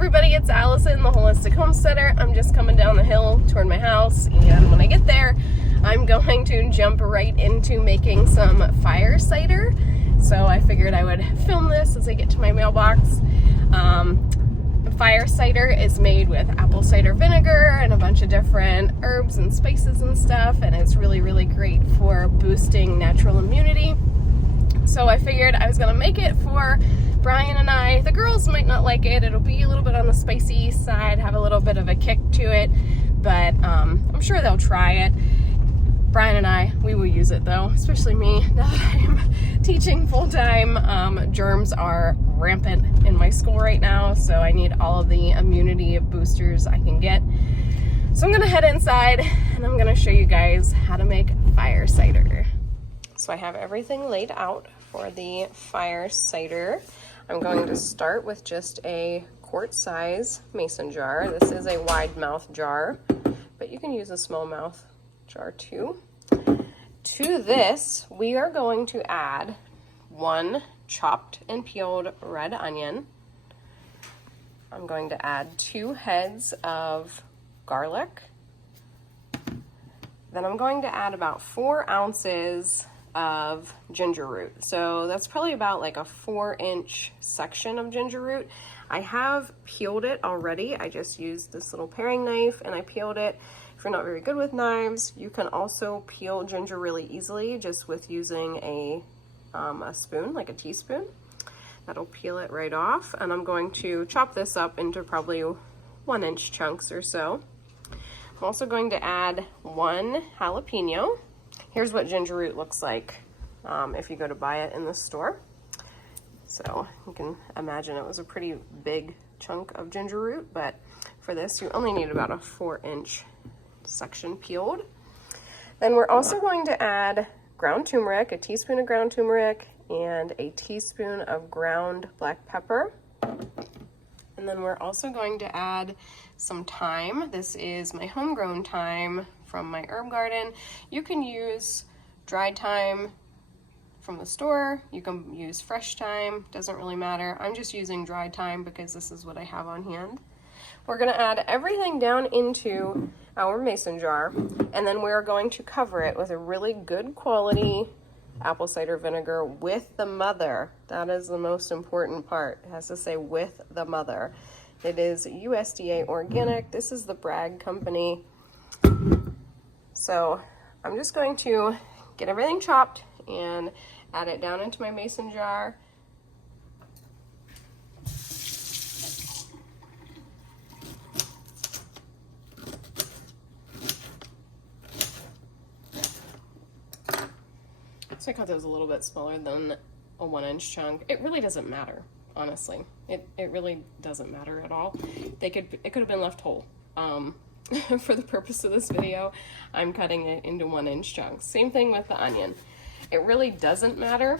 everybody, it's Allison, the Holistic Homesteader. I'm just coming down the hill toward my house, and when I get there, I'm going to jump right into making some fire cider. So I figured I would film this as I get to my mailbox. Fire cider is made with apple cider vinegar and a bunch of different herbs and spices and stuff, and it's really, really great for boosting natural immunity. So I figured I was gonna make it for Brian and I. The girls might not like it. It'll be a little bit on the spicy side, have a little bit of a kick to it, but I'm sure they'll try it. Brian and I, we will use it though, especially me. Now that I'm teaching full-time, germs are rampant in my school right now, so I need all of the immunity boosters I can get. So I'm gonna head inside and I'm gonna show you guys how to make fire cider. So I have everything laid out for the fire cider. I'm going to start with just a quart size mason jar. This is a wide mouth jar, but you can use a small mouth jar too. To this, we are going to add 1 chopped and peeled red onion. I'm going to add 2 heads of garlic. Then I'm going to add about 4 ounces of ginger root. So that's probably about like a 4-inch section of ginger root. I have peeled it already. I just used this little paring knife and I peeled it. If you're not very good with knives, you can also peel ginger really easily just with using a spoon, like a teaspoon. That'll peel it right off. And I'm going to chop this up into probably 1-inch chunks or so. I'm also going to add 1 jalapeno. Here's what ginger root looks like if you go to buy it in the store. So you can imagine it was a pretty big chunk of ginger root, but for this you only need about a 4-inch section peeled. Then we're also going to add ground turmeric, a teaspoon of ground turmeric, and a teaspoon of ground black pepper. And then we're also going to add some thyme. This is my homegrown thyme from my herb garden. You can use dried thyme from the store. You can use fresh thyme, doesn't really matter. I'm just using dried thyme because this is what I have on hand. We're gonna add everything down into our mason jar, and then we're going to cover it with a really good quality apple cider vinegar with the mother. That is the most important part. It has to say with the mother. It is USDA organic. This is the Bragg company. So I'm just going to get everything chopped and add it down into my mason jar. So I cut those a little bit smaller than a 1-inch chunk. It really doesn't matter, honestly. It really doesn't matter at all. It could have been left whole. For the purpose of this video, I'm cutting it into 1-inch chunks. Same thing with the onion. It really doesn't matter.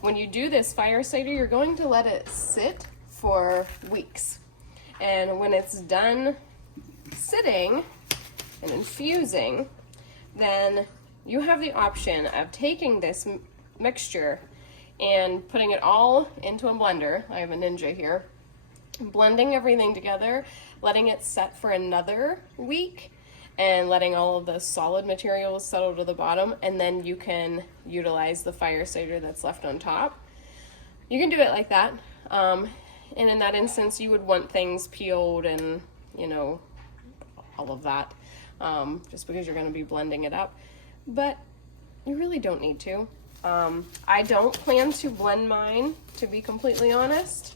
When you do this fire cider, you're going to let it sit for weeks. And when it's done sitting and infusing, then you have the option of taking this mixture and putting it all into a blender. I have a Ninja here. Blending everything together, letting it set for another week, and letting all of the solid materials settle to the bottom, and then you can utilize the fire cider that's left on top. You can do it like that. And in that instance, you would want things peeled and, you know, all of that, just because you're going to be blending it up. But you really don't need to. I don't plan to blend mine, to be completely honest.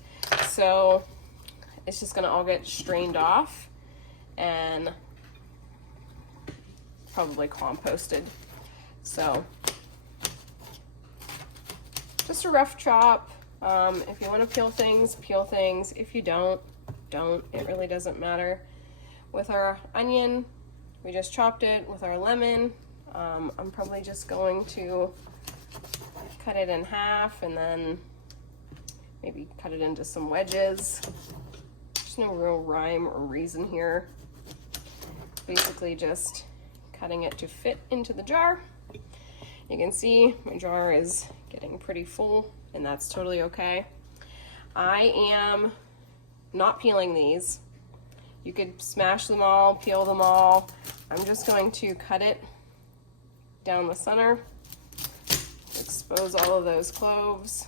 So it's just gonna all get strained off and probably composted. So just a rough chop. If you want to peel things, peel things. If you don't. It really doesn't matter. With our onion, we just chopped it. With our lemon, I'm probably just going to cut it in half and then maybe cut it into some wedges. There's no real rhyme or reason here. Basically just cutting it to fit into the jar. You can see my jar is getting pretty full, and that's totally okay. I am not peeling these. You could smash them all, peel them all. I'm just going to cut it down the center, expose all of those cloves,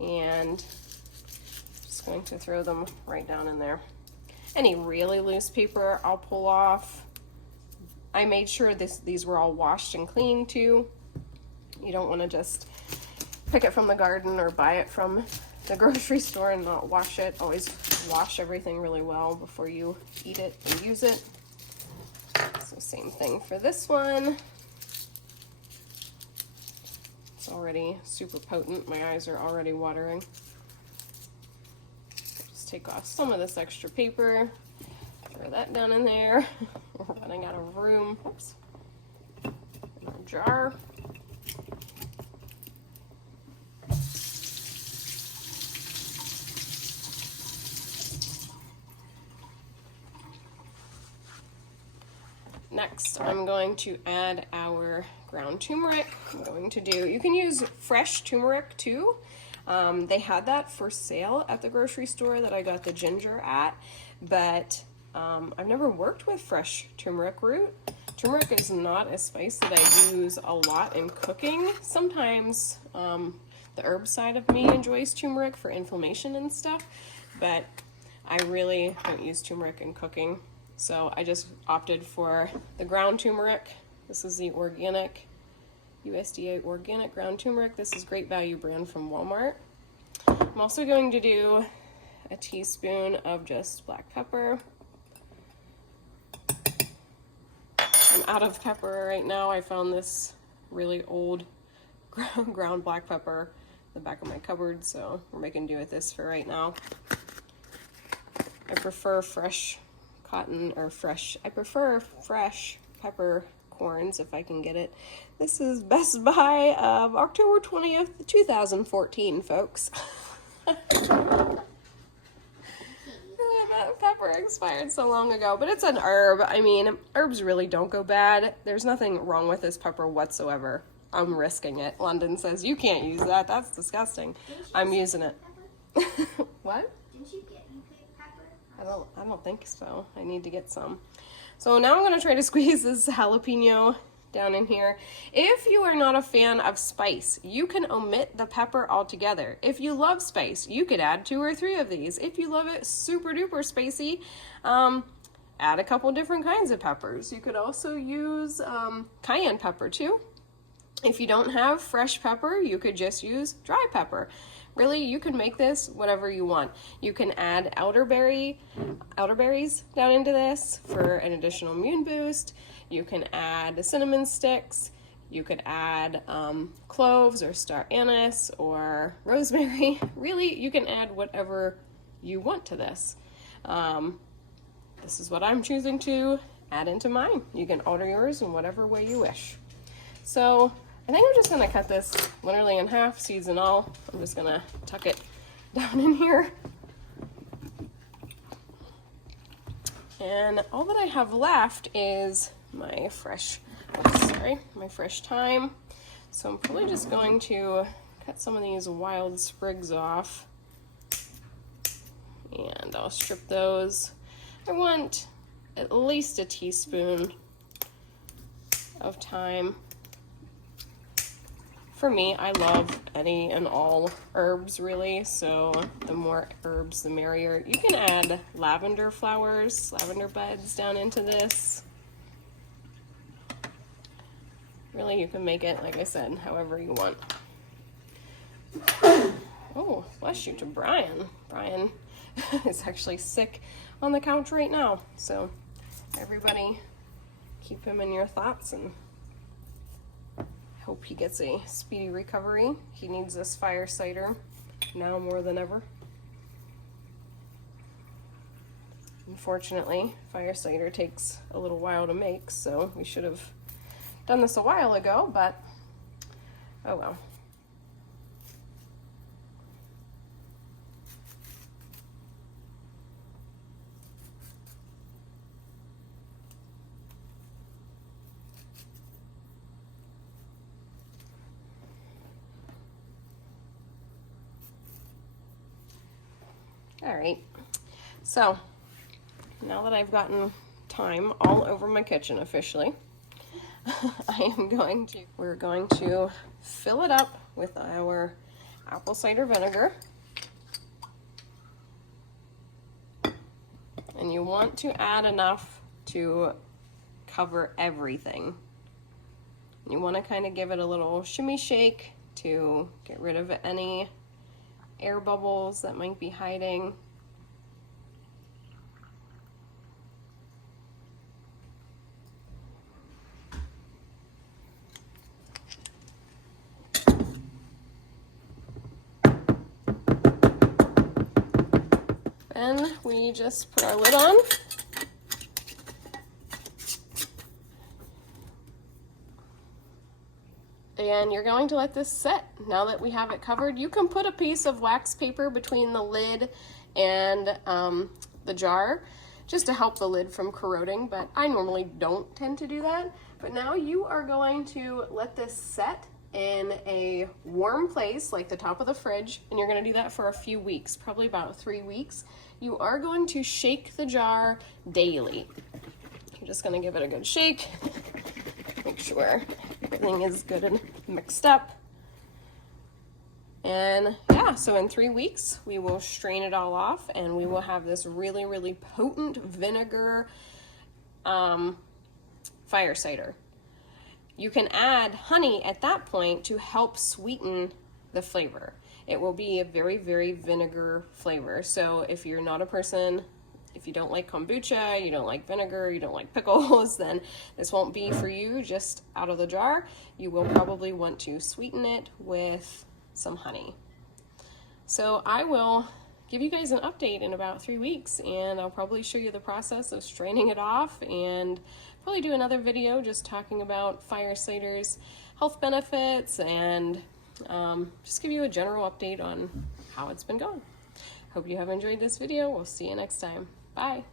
and just going to throw them right down in there. Any really loose paper I'll pull off. I made sure these were all washed and clean too. You don't want to just pick it from the garden or buy it from the grocery store and not wash it. Always wash everything really well before you eat it and use it. So same thing for this one. It's already super potent. My eyes are already watering. Just take off some of this extra paper. Throw that down in there. We're running out of room. Oops. In our jar. Next, I'm going to add our ground turmeric. You can use fresh turmeric too. They had that for sale at the grocery store that I got the ginger at, but I've never worked with fresh turmeric root. Turmeric is not a spice that I use a lot in cooking. Sometimes the herb side of me enjoys turmeric for inflammation and stuff, but I really don't use turmeric in cooking. So I just opted for the ground turmeric. This is the organic, USDA organic ground turmeric. This is Great Value brand from Walmart. I'm also going to do a teaspoon of just black pepper. I'm out of pepper right now. I found this really old ground black pepper in the back of my cupboard, so we're making do with this for right now. I prefer fresh peppercorns if I can get it. This is Best Buy of October 20th, 2014, folks. That pepper expired so long ago, but it's an herb. I mean, herbs really don't go bad. There's nothing wrong with this pepper whatsoever. I'm risking it. London says, you can't use that. That's disgusting. I'm using it. What? Didn't you get pepper? I don't think so. I need to get some. So now I'm going to try to squeeze this jalapeno down in here. If you are not a fan of spice, you can omit the pepper altogether. If you love spice, you could add 2 or 3 of these. If you love it super duper spicy, add a couple different kinds of peppers. You could also use cayenne pepper too. If you don't have fresh pepper, you could just use dry pepper. Really, you can make this whatever you want. You can add elderberries down into this for an additional immune boost. You can add cinnamon sticks. You could add cloves or star anise or rosemary. Really, you can add whatever you want to this. This is what I'm choosing to add into mine. You can alter yours in whatever way you wish. So I think I'm just gonna cut this literally in half, seeds and all. I'm just gonna tuck it down in here. And all that I have left is my fresh thyme. So I'm probably just going to cut some of these wild sprigs off. And I'll strip those. I want at least a teaspoon of thyme. For me, I love any and all herbs really, so the more herbs the merrier. You can add lavender flowers, lavender buds down into this. Really, you can make it, like I said, however you want. Oh, bless you to Brian. Brian is actually sick on the couch right now, so everybody keep him in your thoughts and hope he gets a speedy recovery. He needs this fire cider now more than ever. Unfortunately, fire cider takes a little while to make, so we should have done this a while ago, but oh well. All right, so now that I've gotten thyme all over my kitchen officially, we're going to fill it up with our apple cider vinegar. And you want to add enough to cover everything. You want to kind of give it a little shimmy shake to get rid of any air bubbles that might be hiding. And we just put our lid on. And you're going to let this set. Now that we have it covered, you can put a piece of wax paper between the lid and the jar just to help the lid from corroding, but I normally don't tend to do that. But now you are going to let this set in a warm place like the top of the fridge, and you're going to do that for a few weeks, probably about 3 weeks. You are going to shake the jar daily. You're just going to give it a good shake, make sure everything is good and mixed up. And yeah, so in 3 weeks we will strain it all off, and we will have this really, really potent vinegar fire cider. You can add honey at that point to help sweeten the flavor. It will be a very, very vinegar flavor. So if you're not a person, if you don't like kombucha, you don't like vinegar, you don't like pickles, then this won't be for you just out of the jar. You will probably want to sweeten it with some honey. So I will give you guys an update in about 3 weeks, and I'll probably show you the process of straining it off, and probably do another video just talking about fire cider's health benefits, and just give you a general update on how it's been going. Hope you have enjoyed this video. We'll see you next time. Bye.